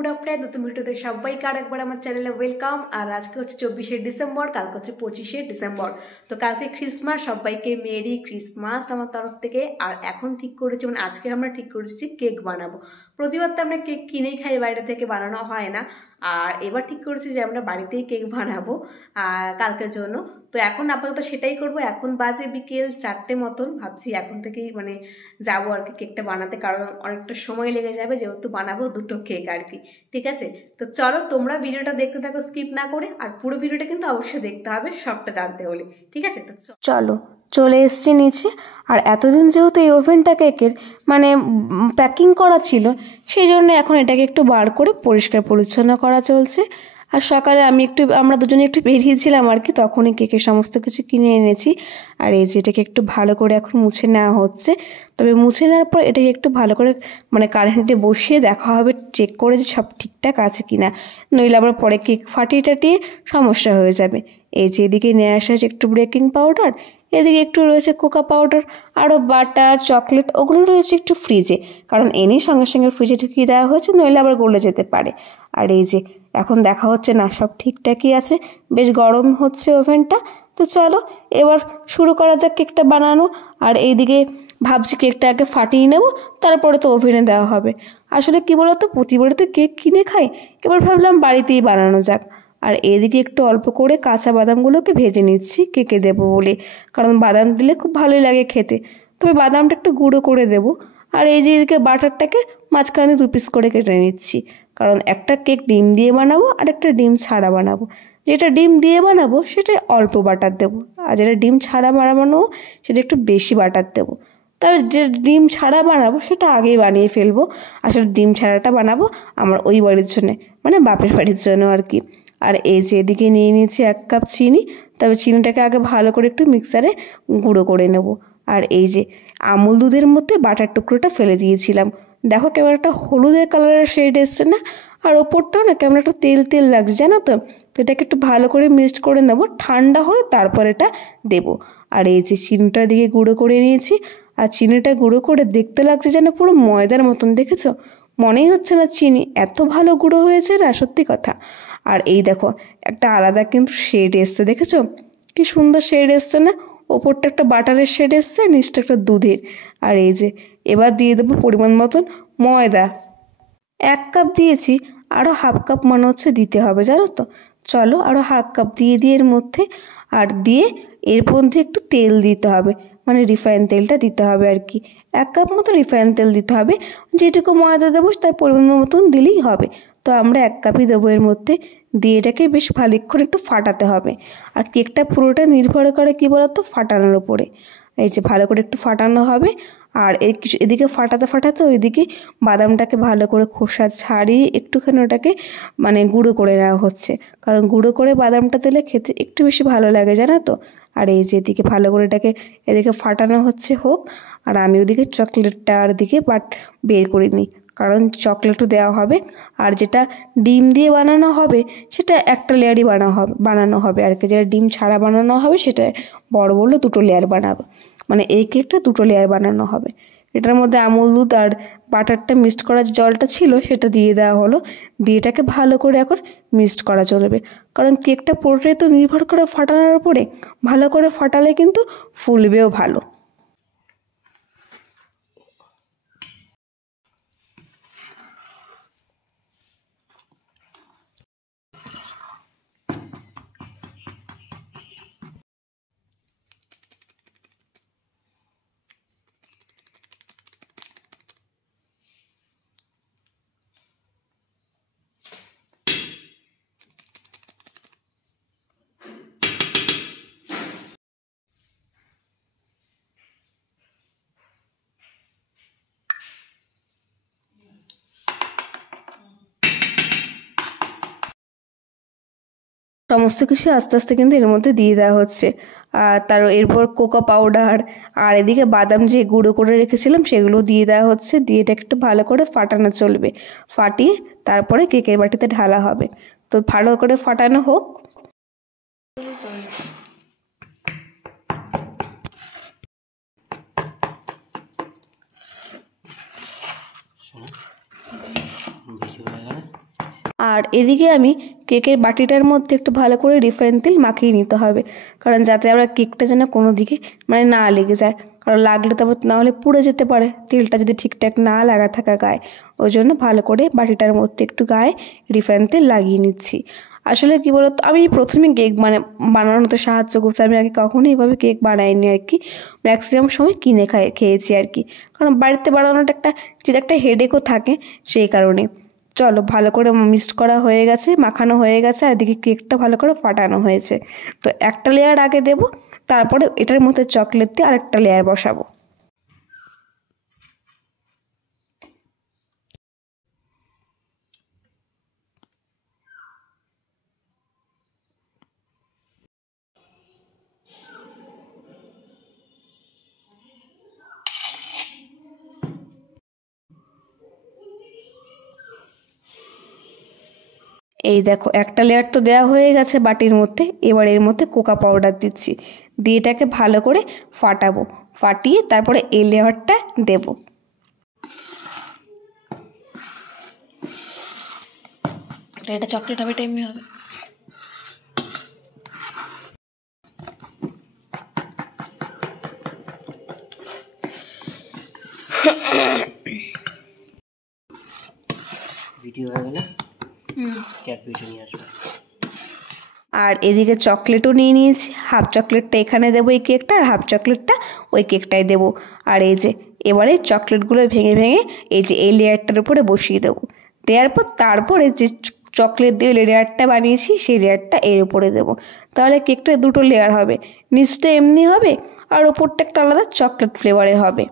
Mood of fry নতুন ভিডিওতে সবাইকে আরেকবার আমার চ্যানেলে ওয়েলকাম। আর আজকে হচ্ছে 24শে ডিসেম্বর, কালকে হচ্ছে 25শে ডিসেম্বর। তো কালকে ক্রিসমাস, সবাইকে মেরি ক্রিসমাস আমার তরফ থেকে। আর এখন ঠিক করেছি, মানে আজকে আমরা ঠিক করেছি কেক বানাবো। প্রতিবার তো আমরা কেক কিনেই খাই, বাইরে থেকে বানানো হয় না। আর এবার ঠিক করেছি যে আমরা বাড়িতেই কেক বানাবো কালকের জন্য। তো এখন আপাতত সেটাই করব। এখন বাজে বিকেল 4টে মতন। ভাবছি এখন থেকেই মানে যাবো আর কি কেকটা বানাতে, কারণ অনেকটা সময় লেগে যাবে, যেহেতু বানাবো 2টো কেক আর কি। ঠিক আছে, তো চলো তোমরা ভিডিওটা দেখতে থাকো স্কিপ না করে। আর পুরো ভিডিওটা কিন্তু অবশ্যই দেখতে হবে সবটা জানতে হলে। ঠিক আছে, তো চলো চলে এসছি নিচে। আর এতদিন যেহেতু এই ওভেনটা কেকের মানে প্যাকিং করা ছিল, সেই জন্য এখন এটাকে একটু বার করে পরিষ্কার পরিচ্ছন্ন করা চলছে। আর সকালে আমরা দুজনে একটু বেরিয়েছিলাম আর কি, তখনই কেকের সমস্ত কিছু কিনে এনেছি। আর এই যে এটাকে একটু ভালো করে এখন মুছে নেওয়া হচ্ছে। তবে মুছে নেওয়ার পর এটাকে একটু ভালো করে মানে কারেন্টে বসিয়ে দেখা হবে, চেক করে যে সব ঠিকঠাক আছে কিনা, নইলে আবার পরে কেক ফাটিয়ে টাটিয়ে সমস্যা হয়ে যাবে। এই যে এদিকে নিয়ে আসা হচ্ছে একটু বেকিং পাউডার, এদিকে একটু রয়েছে কোকো পাউডার, আরও বাটার, চকলেট, ওগুলো রয়েছে একটু ফ্রিজে, কারণ এনেই সঙ্গে সঙ্গে ফ্রিজে ঢুকিয়ে দেওয়া হয়েছে, নইলে আবার গলে যেতে পারে। আর এই যে এখন দেখা হচ্ছে না সব ঠিকঠাকই আছে, বেশ গরম হচ্ছে ওভেনটা। তো চলো এবার শুরু করা যাক কেকটা বানানো। আর এইদিকে ভাবছি কেকটা আগে ফাটিয়ে নেব, তারপরে তো ওভেনে দেওয়া হবে। আসলে কি বলতো, প্রতিবারে তো কেক কিনে খাই, এবার ভাবলাম বাড়িতেই বানানো যাক। আর এদিকে একটু অল্প করে কাঁচা বাদামগুলোকে ভেজে নিচ্ছি কেকে দেবো বলে, কারণ বাদাম দিলে খুব ভালোই লাগে খেতে। তবে বাদামটা একটু গুঁড়ো করে দেবো। আর এই যে এদিকে বাটারটাকে মাঝখানে 2 পিস করে কেটে নিচ্ছি, কারণ একটা কেক ডিম দিয়ে বানাবো আর একটা ডিম ছাড়া বানাবো। যেটা ডিম দিয়ে বানাবো সেটা অল্প বাটার দেবো, আর যেটা ডিম ছাড়া বানাবো সেটা একটু বেশি বাটার দেবো। তবে যে ডিম ছাড়া বানাবো সেটা আগেই বানিয়ে ফেলবো। আসলে ডিম ছাড়াটা বানাবো আমার ওই বাড়ির জন্যে, মানে বাপের বাড়ির জন্য আর কি। আর এই যে এদিকে নিয়ে নিয়েছি 1 কাপ চিনি। তবে চিনিটাকে আগে ভালো করে একটু মিক্সারে গুঁড়ো করে নেব। আর এই যে আমুল দুধের মধ্যে বাটার টুকরোটা ফেলে দিয়েছিলাম, দেখো কেমন একটা হলুদের কালারের শেড এসছে না? আর ওপরটাও না কেমন একটা তেল তেল লাগছে, জানো তো? তো এটাকে একটু ভালো করে মিক্সড করে নেবো, ঠান্ডা হলে তারপর এটা দেবো। আর এই যে চিনিটা দিকে গুঁড়ো করে নিয়েছি। আর চিনিটা গুঁড়ো করে দেখতে লাগছে যেন পুরো ময়দার মতন, দেখেছো? মনেই হচ্ছে না চিনি, এত ভালো গুঁড়ো হয়েছে না, সত্যি কথা। আর এই দেখো একটা আলাদা কিন্তু শেড এসছে, দেখেছো কি সুন্দর শেড এসছে না? ওপরটা একটা বাটারের শেড এসছে, নিচটা একটা দুধের। আর এই যে এবার দিয়ে দেবো পরিমাণ মতন ময়দা। 1 কাপ দিয়েছি, আরও 1/2 কাপ মনে হচ্ছে দিতে হবে, জানো তো? চলো আরও 1/2 কাপ দিয়ে দিয়ে এর মধ্যে, আর দিয়ে এর মধ্যে একটু তেল দিতে হবে, মানে রিফাইন তেলটা দিতে হবে আর কি। 1 কাপ মতো রিফাইন তেল দিতে হবে, যেটুকু ময়দা দেবো তার পরিমাণ মতন দিলেই হবে। তো আমরা 1 কাপই দেবো এর মধ্যে। দিয়ে এটাকে বেশ ভালোক্ষণ একটু ফাটাতে হবে। আর কেকটা পুরোটা নির্ভর করে কী বলতো, ফাটানোর উপরে। এই যে ভালো করে একটু ফাটানো হবে। আর এদিকে ফাটাতে ফাটাতে ওইদিকে বাদামটাকে ভালো করে খোসা ছাড়িয়ে একটুখানি ওটাকে মানে গুঁড়ো করে নেওয়া হচ্ছে, কারণ গুঁড়ো করে বাদামটা দিলে খেতে একটু বেশি ভালো লাগে, জানো তো? আর এই যে এদিকে ভালো করে এটাকে এদিকে ফাটানো হচ্ছে হোক, আর আমি ওদিকে চকলেটটা আর দিকে বের করে নিই, কারণ চকলেটও দেওয়া হবে। আর যেটা ডিম দিয়ে বানানো হবে সেটা একটা লেয়ারই বানানো হবে আর কি। যেটা ডিম ছাড়া বানানো হবে সেটা বড় বড় 2টো লেয়ার বানাবো, মানে এই কেকটা 2টো লেয়ার বানানো হবে। এটার মধ্যে আমুল দুধ আর বাটারটা মিক্সড করার জলটা ছিল সেটা দিয়ে দেওয়া হলো। দিয়ে এটাকে ভালো করে এখন মিক্সড করা চলবে, কারণ কেকটা পুরোটাই তো নির্ভর করে ফাটানোর উপরে। ভালো করে ফাটালে কিন্তু ফুলবেও ভালো। সমস্ত কিছু আস্তে আস্তে কিন্তু এর মধ্যে দিয়ে দেওয়া হচ্ছে। আর তার এরপর কোকো পাউডার আর এদিকে বাদাম যে গুঁড়ো করে রেখেছিলাম সেগুলো দিয়ে দেওয়া হচ্ছে। দিয়ে এটা একটু ভালো করে ফাটানো চলবে, ফাটিয়ে তারপরে কেকের বাটিতে ঢালা হবে। তো ভালো করে ফাটানো হোক। এদিকে আমি কেকের বাটিটার মধ্যে একটু ভালো করে রিফাইন তেল মাখিয়ে নিতে হবে, কারণ যাতে আমরা কেকটা যেন কোনো দিকে মানে না লেগে যায়, কারণ লাগলে তারপর নাহলে পুড়ে যেতে পারে তেলটা যদি ঠিকঠাক না লাগা থাকা গায়ে। ওই জন্য ভালো করে বাটিটার মধ্যে একটু গায়ে রিফাইন তেল লাগিয়ে নিচ্ছি। আসলে কি বলতো, আমি প্রথমে কেক বানানোতে সাহায্য করছি, আমি আগে কখনো এইভাবে কেক বানাইনি আর কি, ম্যাক্সিমাম সময় কিনে খেয়েছি আর কি, কারণ বাড়িতে বানানোটা একটা হেডেকও থাকে সেই কারণে। চলো, ভালো করে মিক্সড করা হয়ে গেছে, মাখানো হয়ে গেছে, আর এদিকে কেকটা ভালো করে ফাটানো হয়েছে। তো একটা লেয়ার আগে দেবো, তারপরে এটার মধ্যে চকলেট দিয়ে আরেকটা লেয়ার বসাবো। এই দেখো, একটা লেয়ার তো দেওয়া হয়ে গেছে বাটির মধ্যে, এবার এর মধ্যে কোকো পাউডার দিচ্ছি, দিয়ে এটাকে ভালো করে ফাটাবো, ফাটিয়ে তারপরে এই লেয়ারটা দেবো। এটা চকলেট হবে, এটা এমনি হবে। ভিডিও হয়ে গেলে ক্যাডবেরি নিয়ে আসবে। আর এদিকে চকলেটও নিয়ে নিয়েছি, হাফ চকলেটটা এখানে দেবো এই কেকটা, আর হাফ চকলেটটা ওই কেকটায় দেবো। আর এই যে এবারে চকলেটগুলো ভেঙে ভেঙে এই যে এই লেয়ারটার উপরে বসিয়ে দেবো, দেওয়ার পর তারপরে যে চকলেট দিয়ে লেয়ারটা বানিয়েছি সেই লেয়ারটা এর উপরে দেবো। তাহলে কেকটা দুটো লেয়ার হবে, নিচটা এমনি হবে আর ওপরটা একটা আলাদা চকলেট ফ্লেভারের হবে।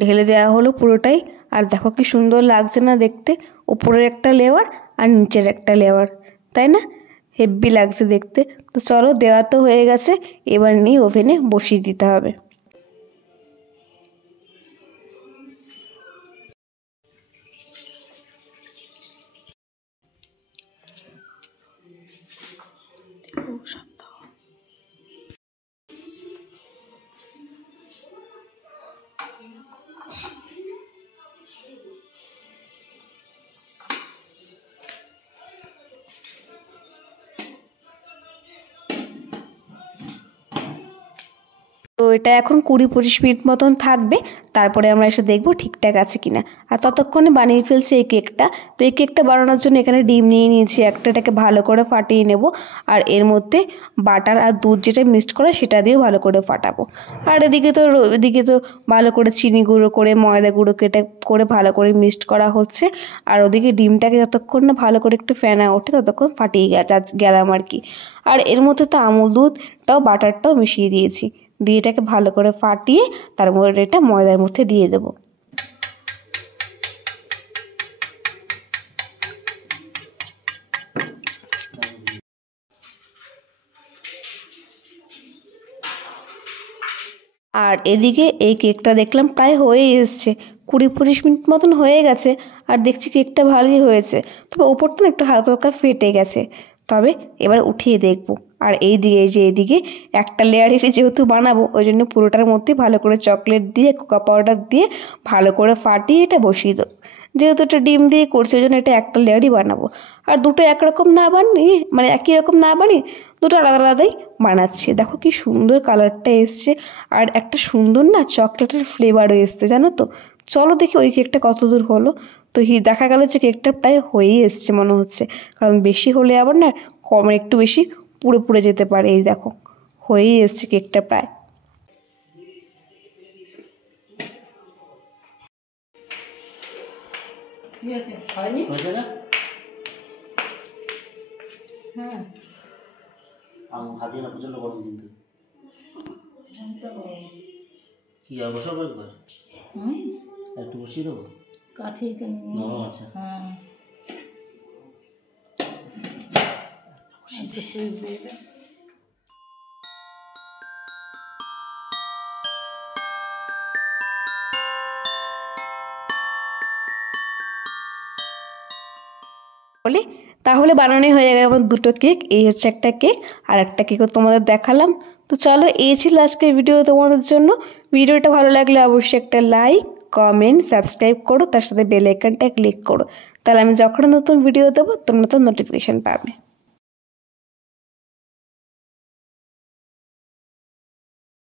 ঢেলে দেওয়া হলো পুরোটাই, আর দেখো কি সুন্দর লাগছে না দেখতে, উপরের একটা লেয়ার আর নিচের একটা লেয়ার, তাই না? হেভি লাগছে দেখতে। তো চলো, দেওয়া তো হয়ে গেছে, এবার নিয়ে ওভেনে বসিয়ে দিতে হবে। তো এটা এখন 20-25 মিনিট মতন থাকবে, তারপরে আমরা এসে দেখবো ঠিকঠাক আছে কিনা। আর ততক্ষণে বানিয়ে ফেলছি এই কেকটা। তো এই কেকটা বানানোর জন্য এখানে ডিম নিয়ে নিয়েছি একটা, এটাকে ভালো করে ফাটিয়ে নেব, আর এর মধ্যে বাটার আর দুধ যেটা মিক্সড করা সেটা দিয়েও ভালো করে ফাটাবো। আর এদিকে তো ভালো করে চিনি গুঁড়ো করে ময়দা গুঁড়ো কেটে করে ভালো করে মিক্সড করা হচ্ছে, আর ওদিকে ডিমটাকে যতক্ষণ না ভালো করে একটু ফেনা ওঠে ততক্ষণ ফাটিয়ে গেলাম আর কি। আর এর মধ্যে তো আমুল দুধটাও বাটারটাও মিশিয়ে দিয়েছি, দিয়ে এটাকে ভালো করে ফাটিয়ে তার মধ্যে এটা ময়দার মধ্যে দিয়ে দেবো। আর এদিকে এই কেকটা দেখলাম প্রায় হয়ে এসছে, 20-25 মিনিট মতন হয়ে গেছে, আর দেখছি কেকটা ভালোই হয়েছে, তবে ওপরটা একটু হালকা হালকা ফেটে গেছে। তবে এবার উঠিয়ে দেখবো। আর এইদিকে একটা লেয়ারেরই যেহেতু বানাবো, ওই জন্য পুরোটার মধ্যে ভালো করে চকলেট দিয়ে কোকো পাউডার দিয়ে ভালো করে ফাটিয়ে এটা বসিয়ে দেবো। যেহেতু এটা ডিম দিয়ে করছি ওই জন্য এটা একটা লেয়ারই বানাবো, আর দুটো একরকম না বানিয়ে মানে একই রকম না বানিয়ে দুটো আলাদা আলাদাই বানাচ্ছি। দেখো কি সুন্দর কালারটা এসছে, আর একটা সুন্দর না চকলেটের ফ্লেভারও এসছে, জানো তো। চলো দেখি ওই কেকটা কত দূর হলো। তো দেখা গেল যে কেকটা প্রায় হয়েই এসছে মনে হচ্ছে, কারণ বেশি হলে আবার না কম একটু বেশি পুড়ে পুড়ে যেতে পারে। এই দেখো হয়েই এসছে কেকটা প্রায়। হয়েছে না? হ্যাঁ, হাত দিয়ে না, প্রচন্ড গরম কিন্তু। কি আর বসাবো একবার? একটু বসিয়ে দেবো কাঠি নরম আছে। হ্যাঁ, বলে তাহলে বানানোই হয়ে গেল আমার দুটো কেক। এই হচ্ছে একটা কেক, আর একটা কেকও তোমাদের দেখালাম। তো চলো, এই ছিল আজকের ভিডিও তোমাদের জন্য। ভিডিওটা ভালো লাগলে অবশ্যই একটা লাইক, কমেন্ট, সাবস্ক্রাইব করো, তার সাথে বেল আইকনটা ক্লিক করো, তাহলে আমি যখন নতুন ভিডিও দেবো তোমরা তো নোটিফিকেশন পাবে।